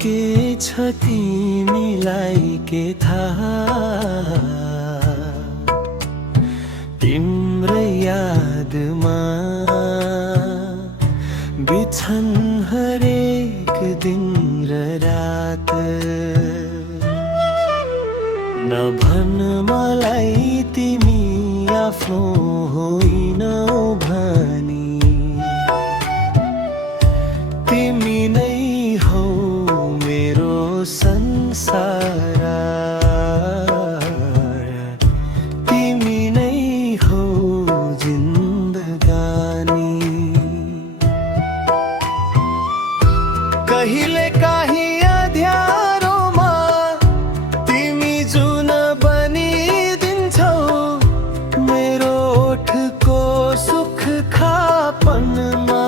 के छ तिमीलाई के थाहा, तिम्रै यादमा बिछन् हरेक दिन र रात। नभन मलाई तिमी आफ्नो होइनौ भनी, तिमी नै हौ मेरो संसार, तिमी नै हौ जिन्दगानी। कहिले काहीँ अँध्यारोमा तिमी जुन बनिदिन्छौ, मेरो ओठको सुख खापनमा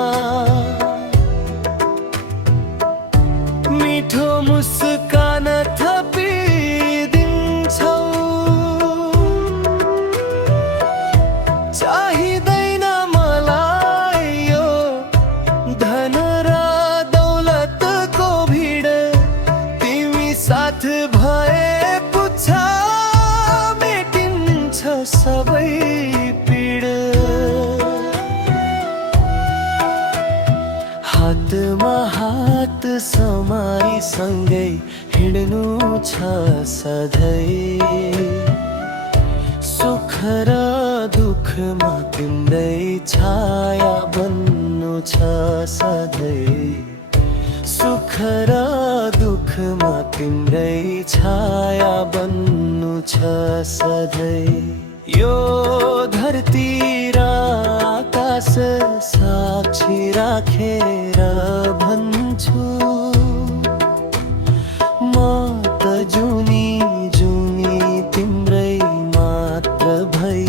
मिठो मुस्कान थपिदिन्छौ। चाहिँदैन मलाई यो धन र दौलतको भिड, तिमी साथ भए पुच्छा मेटिन्छ सबै पीड। हातमा हात समाई सँगै हिँड्नु छ सधैँ, सुख र दुःखमा तिम्रै छाया बन्नु छ सधैँ, सुख र दुःखमा तिम्रै छाया बन्नु छ सधैँ। यो धरती र आकाश साक्षी राखेर भन्छु, म त जुनी जुनी तिम्रै मात्र भई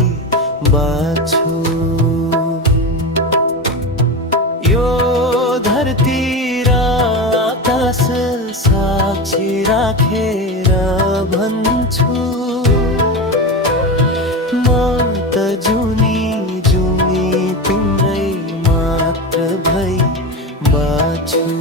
बाँच्छु। यो धरती र आकाश साक्षी राखेर भन्छु, म त जुनी जुनी तिम्रै मात्र भई बाँच्छु।